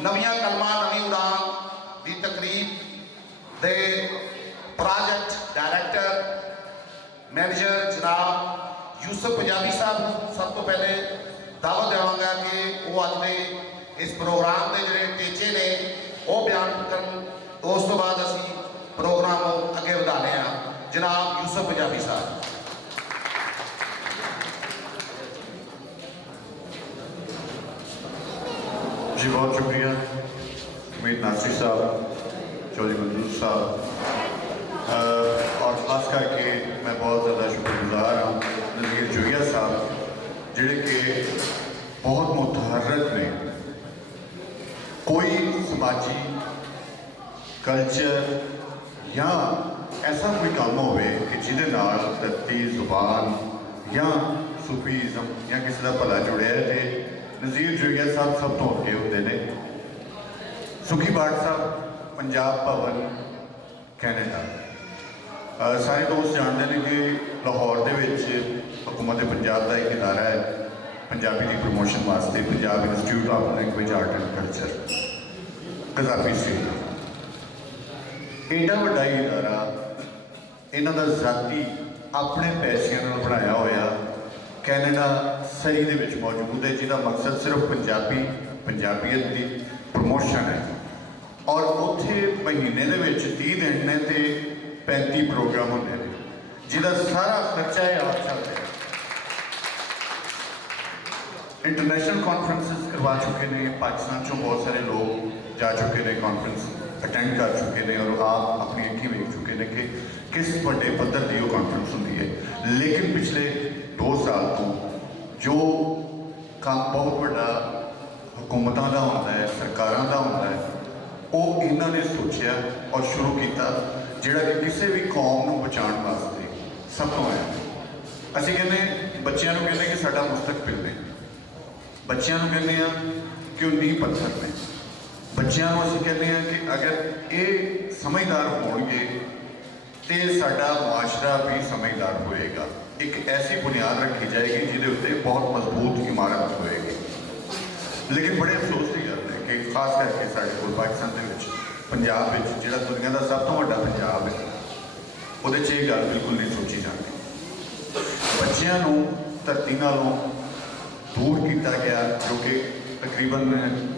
नवीं कलमां नवीं उड़ान की तकरीब के प्रोजेक्ट डायरैक्टर मैनेजर जनाब यूसुफ पंजाबी साहब सब तो पहले दावत देवांगा कि वो अज के इस प्रोग्राम के जोड़े टीचे ने वो बयान कर, तो उस तो बाद असी प्रोग्राम अगे बढ़ाने जनाब यूसुफ पंजाबी साहब। जी बहुत शुक्रिया मीर नासिर साहब, चौधरी मंजूर साहब, और ख़ास करके मैं बहुत ज़्यादा शुक्रगुजार हाँ नज़ीर जोया साहब जिहड़े कि बहुत मुतहर्रिक ने। कोई समाजी कल्चर या ऐसा कोई काम होवे कि जिहदे नाल धरती जुबान या सूफीज़म या किसी का भला जुड़िया है तो नज़ीर जोया साहब सब तो अगे होंगे ने। सुखी बाट साहब पंजाब भवन कैनेडा, सारे दोस्त जानते हैं कि लाहौर के हुकूमत पंजाब का एक इदारा है पंजाबी की प्रमोशन वास्ते, Punjab institute of language art and culture Gaddafi street. एडा वड्डा इदारा इन्हों का जाती अपने पैसों बनाया होया कैनेडा सरी दे विच मौजूद है, जिसका मकसद सिर्फ पंजाबीयत की प्रमोशन है। और उत्थे महीने दे विच 30 दिन ने तो 35 प्रोग्राम होंगे हैं, जिसका सारा खर्चा है आप चलता है। इंटरनेशनल कॉन्फ्रेंसिस करवा चुके हैं, पाकिस्तान चो बहुत सारे लोग जा चुके हैं, कॉन्फ्रेंस अटेंड कर चुके हैं और आप अपनी अखीं वेख चुके हैं कि किस बड़े पद्धर की वो कॉन्फ्रेंस होंगी है। लेकिन पिछले 2 साल तो जो काम बहुत बड़ा हुकूमतों का होता है, सरकारों का होता है, वो इन्होंने सोचा और शुरू किया जोड़ा कि किसी भी कौम को बचाने वास्ते सब तो है। असीं कहने बच्चों को कहने कि साडा मुस्तकबिल ने, बच्चों को कहने कि वो नींह पत्थर ने, बच्चों को असीं कहने कि अगर ये समझदार होंगे तो साडा मुआशरा भी समझदार होएगा। एक ऐसी बुनियाद रखी जाएगी जिहदे उत्ते बहुत मजबूत इमारत होएगी। लेकिन बड़े अफसोस की गल है कि खास करके साडे कोल पाकिस्तान दे विच पंजाब विच जिहड़ा दुनिया का सब तो वड्डा पंजाब है, उहदे च ये गल बिल्कुल नहीं सोची जाती। बच्चों को धरती नालों दूर किया गया, जो कि तकरीबन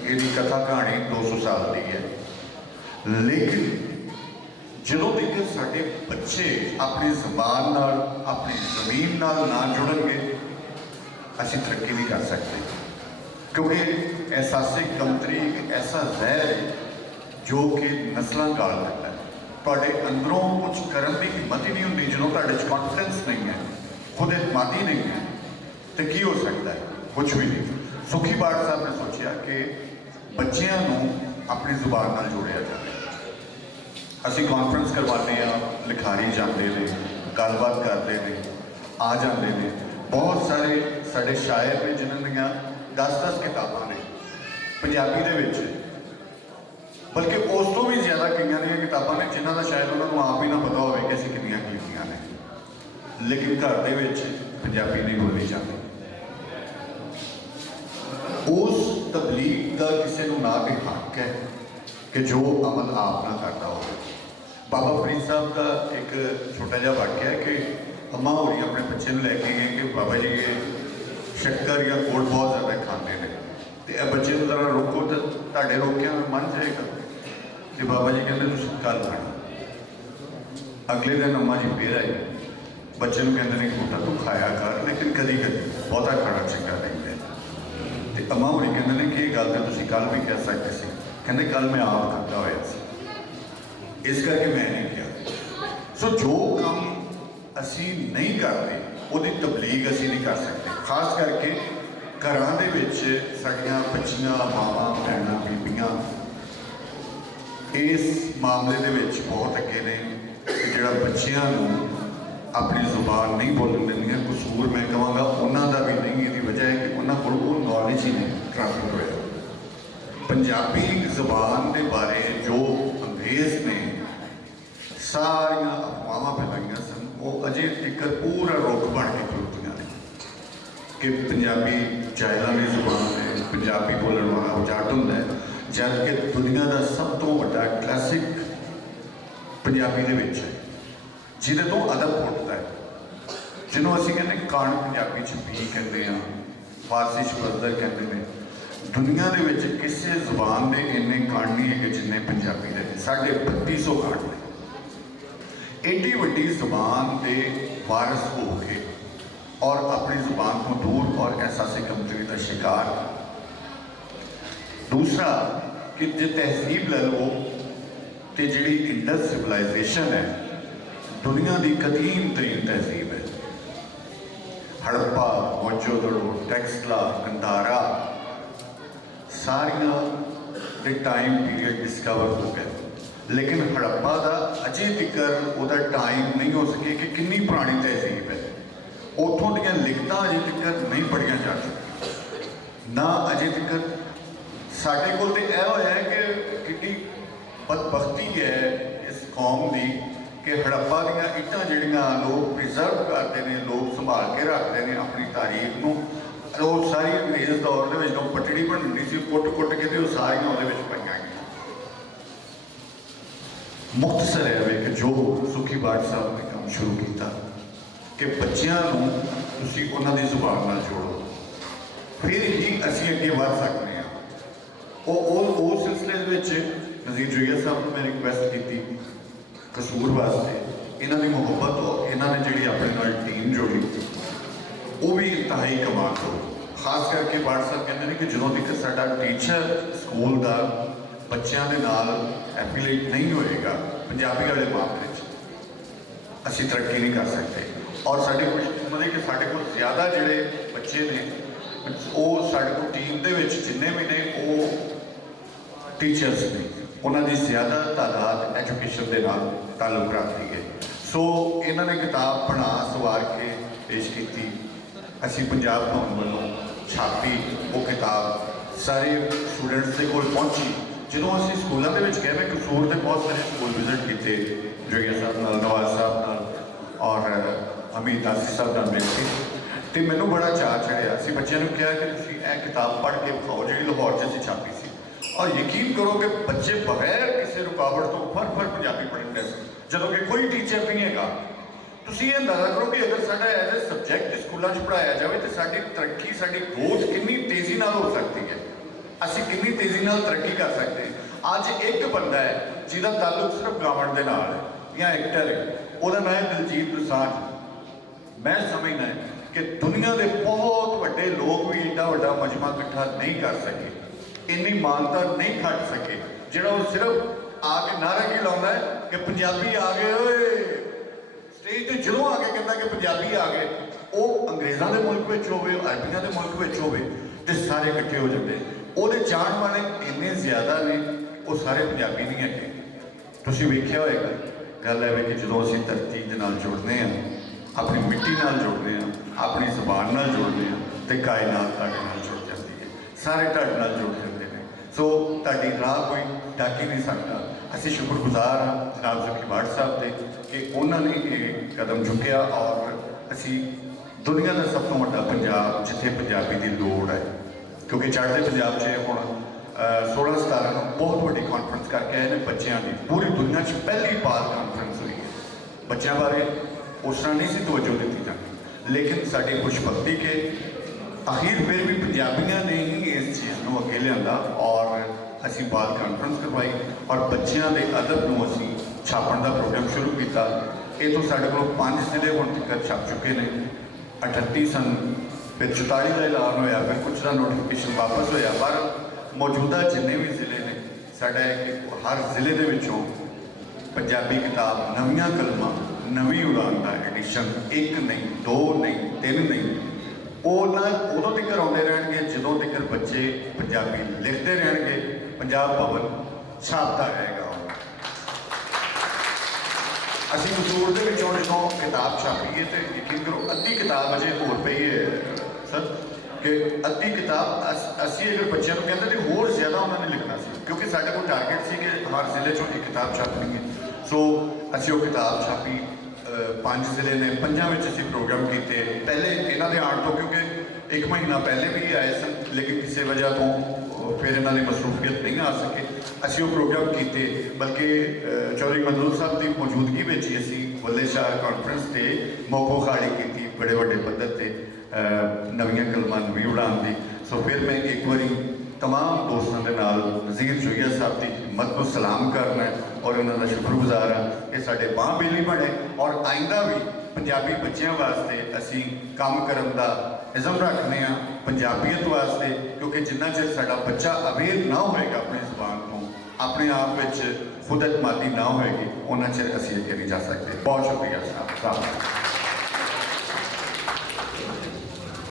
इसकी कथा कहानी 200 साल की है। लेकिन ਜਦੋਂ तक साढ़े बच्चे अपनी जबान नाल अपनी जमीन नाल ना जुड़नगे असीं तरक्की नहीं कर सकते, क्योंकि एहसासे कमतरी एक ऐसा जहर है जो कि नस्लां गाल दिंदा है। तुहाडे अंदरों कुछ करन की हिम्मत ही नहीं होंदी, जो तुहाडे च कॉन्फिडेंस नहीं है, खुद एतमादी नहीं है, तो की हो सकता है? कुछ भी नहीं। सुखी बाट साहब ने सोचा कि बच्चों को अपनी जुबान नाल जोड़िया जाए। असी कॉन्फ्रेंस करवाते हैं, लिखारी जाते हैं, गलबात करते हैं, आ जाते हैं। बहुत सारे साढ़े शायर ने जिन्होंने 10-10 किताबां ने पंजाबी दे विच, बल्कि उस तो भी ज़्यादा कई किताबां ने जिन्हों का शायद उन्होंने आप ही ना पता हो कि असीं कितनियां लिखियां ने, लेकिन घर दे विच पंजाबी नहीं बोली जाती। उस तबलीग का किसी को ना भी हक है कि जो अमल आप ना करता हो। बाबा फरीद साहब का एक छोटा जहा वाक्य है कि अम्मा होरी अपने बच्चे को लैके गए कि बाबा जी ये शक्कर या गुड़ बहुत ज़्यादा खाते हैं, तो यह बच्चे को जरा रोको तो तुहाडे रोकिया मन जाएगा। तो बाबा जी कहते तुसीं कल खाना। अगले दिन अम्मा जी फिर आई, बच्चे को कहते हैं बेटा तू खाया कर, लेकिन कभी कभी बहुता खाना चंगा नहीं है। तो अम्मा होरी कहते हैं कि गल तो तुसीं कल भी कह सकते सी, कहते कल मैं आप खाता होया सी, इस करके मैं नहीं किया। सो जो काम असी नहीं करते उसकी तबलीग असी नहीं कर सकते। खास करके घरां दे विच साडियां बच्चियां, मावां, भैणां, बीबियां इस मामले दे विच बहुत अगे ने कि जिहड़ा बच्चियां नूं अपनी जुबान नहीं बोलन दिंदियां। कसूर मैं कहांगा उन्हां दा भी नहीं, इसकी वजह है कि उन्हां कोल वो नॉलेज ही नहीं ट्रांसफर होया। पंजाबी जबान के बारे जो अंग्रेज़ ने सारिया अफवाहां फैलाइया सन, वो अजे तक पूरा रुख बन के खलोतियां ने कि पंजाबी जायलों की जुबान है, पंजाबी बोलने वाला जट होंदा है। जद कि दुनिया का सब तो वड्डा क्लासिक पंजाबी दे विच है जिहदे तो अदब उठता है, जिन्हों असीं कहने कान पंजाबी च बी कहते हैं, फारसी च बदर कहते हैं। दुनिया दे विच किसी जुबान दे इन्ने कान नहीं है जिन्ने पंजाबी दे, 3250 कान ने। एडी वड्डी जुबान के वारस हो के और अपनी जुबान को दूर और एहसासी कमजोरी का शिकार। दूसरा कि जो तहजीब ले लो तो जी इंडस सिविलाइजेशन है दुनिया की कदीम तरीन तहजीब है। हड़प्पा, मोहनजोदड़ो, टेक्सला, कंधारा सारिया के टाइम पीरियड डिस्कवर हो गए, लेकिन हड़प्पा का अजे तक वह टाइम नहीं हो सके कि कितनी पुरानी तहजीब है। उतों दियां लिखतां अजे तक नहीं पढ़िया जा सकी ना अजे तक। साढ़े को तो यह होया है कि कि बदबख्ती है इस कौम की कि हड़प्पा दियां इट्टां जिहड़ियां लोग प्रिजर्व करते हैं, लोग संभाल के रखते हैं अपनी तारीख को। वो सारी अंग्रेज़ दौर के जो पटड़ी बननी सी कुट कुट के तो सारियां उहदे पाई गई। मुख्तसर है कि जो सुखी बाट साहब ने काम शुरू किया कि बच्चों तुसीं उन्हां दी जुबान नाल जोड़ो, फिर ही असीं अगे वध सकते हैं। वो सिलसिले नज़ीर जोईया साहब ने मैं रिक्वेस्ट की कसूर वास्ते, इन्हों की मुहब्बत और इन्होंने जी अपने टीम जोड़ी वो भी इंतहाई कमाल हो। खास करके बाट साहब कहते हैं कि जो तक साडा टीचर स्कूल का बच्चों के नाल एफिलेट नहीं होएगा पंजाबी वाले मामले असी तरक्की नहीं कर सकते। और साढ़े खुशकिस्मत है कि साढ़े को ज़्यादा जोड़े बच्चे ने वो साढ़े को टीम के जिन्ने भी ने वो टीचर्स ने उन्होंने ज़्यादा तादाद एजुकेशन के नाल ताल्लुक रखती है। सो इन्होंने किताब बना सवार के पेश की, असी पंजाब भवन वालों छापी वो किताब सारे स्टूडेंट्स के कोल पहुँची। जो असी स्कूलों के गए, मैं कसूर के बहुत सारे स्कूल विजिट किए, जोगिया साहब नाल, नवाज साहब नाल और अमीर दासी साहब नाल मिल के, तो मैनू बड़ा चाह चढ़िया। असी बच्चों को कहा कि तुसीं यह किताब पढ़ के विखाओ जी लाहौर से असीं छापी सी, और यकीन करो कि बच्चे बगैर किसी रुकावट तो फर पंजाबी पढ़न दे जो कि कोई टीचर भी नहीं है। तुसीं ये अंदाजा करो कि अगर साडा एज ए सबजैक्ट स्कूलों पढ़ाया जाए तो साडी तरक्की, साडी ग्रोथ कितनी तेज़ी नाल हो सकती है, असीं कितनी तेज़ी नाल तरक्की कर सकते हैं। अज एक बंदा है जिसका ताल्लुक सिर्फ गावन के नाल है या एक्टर है, वह नाम है दिलजीत दोसांझ। मैं समझना है कि दुनिया के बहुत वड्डे लोग भी एडा वड्डा मजमा इकट्ठा नहीं कर सके, इन्नी मानता नहीं खट सके, जो सिर्फ आके नारा की लाता है कि पंजाबी आ गए ओए, स्टेज पर जो आके कहता कि पंजाबी आ गए, वो अंग्रेज़ों के मुल्क में हो, अरबियों के मुल्क में हो, तो सारे इकट्ठे हो जाते हैं। वो जान वाले इन्ने ज़्यादा ने, वो सारे पंजाबी नहीं है। तुसीं वेख्या होएगा गल है कि जो असीं धरती के नाल जुड़ने हैं, अपनी मिट्टी नाल जुड़ने हैं, अपनी जबान नाल जुड़ने हैं, तो कायनात तुहाडे नाल जुड़ जाती है, सारे तुहाडे नाल जुड़ जाते हैं। सो तुहाडी राह कोई ढक ही नहीं सकता। असीं शुक्रगुजार हाँ जनाब सुखी बाट साहब के कि उन्होंने ये कदम चुकया और असी दुनिया का सब तो वड्डा पंजाब जिथे पंजाबी की लोड़ है, क्योंकि चढ़ते पंजाब से हम 16-17 बहुत बड़ी कॉन्फ्रेंस करके आए हैं बच्चों की। पूरी दुनिया में पहली बार कॉन्फ्रेंस हुई है बच्चों बारे, उस तरह नहीं सी तवज्जो दी जाती, लेकिन साड़ी खुशबख्ती के आखिर फिर भी पंजाबियों ने ही इस चीज़ को अगे लिया और असी बात कॉन्फ्रेंस करवाई और बच्चों के अदब को असी छापन का प्रोग्राम शुरू किया। ये तो साढ़े को 5 जिले हम तक छप चुके हैं, 38 सन, फिर 44 का ऐलान होया, फिर कुछ का नोटिफिकेशन वापस होया, पर मौजूदा जिन्ने भी जिले ने साढ़ा हर जिले के विचों पंजाबी किताब नवीं कलमां नवीं उड़ान का एडिशन 1 नहीं 2 नहीं 3 नहीं उदों तक आते रहेंगे ਜਦੋਂ तक बच्चे पंजाबी लिखते रहेंगे, पंजाब भवन छापता रहेगा। असी कसूर के जो किताब छापी है तो यकीन करो अद्धी किताब अजे होर पई है सर, कि अद्धी किताब असी अगर बच्चों को कहते तो होर ज़्यादा उन्होंने लिखना सी, क्योंकि साढ़े को टारगेट सी कि हर जिले चो एक किताब छापनी है। सो असी वो किताब छापी, 5 जिले ने 5 में असी प्रोग्राम किए। पहले इन्हों के आने तो क्योंकि 1 महीना पहले भी आए सन, लेकिन किसी वजह तो ਫਿਰ ਇਹਨਾਂ ਦੀ ਮਸਰੂਫੀਅਤ ਨਹੀਂ ਆ ਸਕੇ ਅਸੀਂ ਉਹ ਪ੍ਰੋਗਰਾਮ ਕੀਤੇ ਬਲਕਿ ਚੌਧਰੀ ਮਨਰੂਰ ਸਾਹਿਬ ਦੀ ਮੌਜੂਦਗੀ ਵਿੱਚ ਹੀ ਅਸੀਂ ਬੱਲੇ ਸ਼ਾਹ ਕਾਨਫਰੰਸ ਤੇ ਮੌਕੋ ਖਾੜੀ ਕੀਤੀ ਬੜੇ ਵੱਡੇ ਪੱਧਰ ਤੇ ਨਵੀਆਂ ਕਲਮਾਂ ਨਵੀਂ ਉਡਾਨ ਦੀ ਸੋ ਫਿਰ ਮੈਂ ਇੱਕ ਵਾਰੀ तमाम दोस्तों के नाल नज़ीर जोईया साहब की हिम्मत को सलाम करना है और उन्होंने शुक्रगुजार हाँ ये साढ़े बांह बेली बने और आइंदा भी पंजाबी बच्चों वास्ते असी काम करन दा इज़म रखने हाँ पंजाबीयत वास्ते क्योंकि जिन्ना चिर साडा बच्चा अवेयर ना होएगा अपनी ज़ुबान को अपने आप में खुद एतमादी ना होएगी उन्ना चिर असी अगे नहीं जा सकते बहुत शुक्रिया साहब।